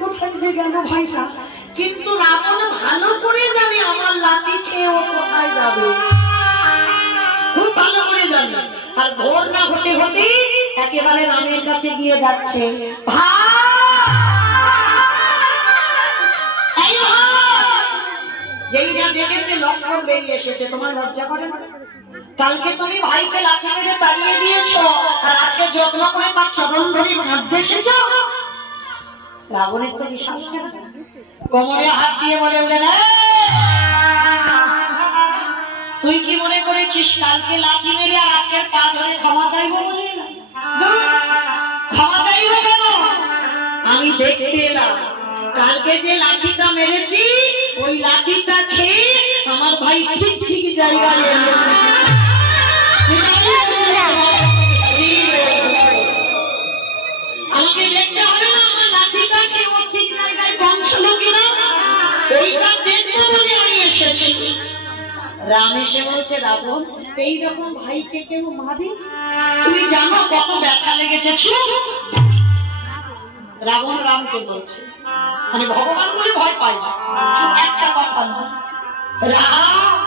কোথায় যে গেল ভাইটা। কিন্তু রাবণ ভালো করে জানে আমার লাঠি খেয়ে ও কোথায় যাবে, খুব ভালো করে জানে। আর ভোর না হতে হতে একেবারে রামের কাছে গিয়ে যাচ্ছে, যেই যা দেখেছে লক্ষণ বেরিয়ে এসেছে। তোমার লজ্জা করে না? কালকে তুমি ভাইকে লাঠি মেরে তাড়িয়ে দিয়েছো, আর আজকে যত্ন করে তার চরণ ধরে কাঁদতে এসেছো। রাবণের তো বিশাল কোমরে হাত দিয়ে বলে উঠলেন, তুই কি মনে করেছিস কালকে লাঠি মেরে আর আজকের পা ধরে ক্ষমা চাইবো বলে? ক্ষমা চাইবো কেন? আমি দেখতে এলাম কালকে যে লাঠিটা মেরেছি ওই লাঠিটা খেয়ে আমার ভাই ঠিক ঠিক জায়গায় এলো। আমাকে দেখতে হবে না আমার লাঠিটা খেয়ে ও ঠিক জায়গায় পৌঁছলো কিনা, ওইটা দেখতে বলে আমি এসেছি। রাম এসে বলছে, রাবণ এইরকম ভাইকে কেউ মারে? তুমি জানো কত ব্যথা লেগেছে? রাবণ রামকে বলছে, মানে ভগবান বলে ভয় পায় না, একটা কথা না, রাম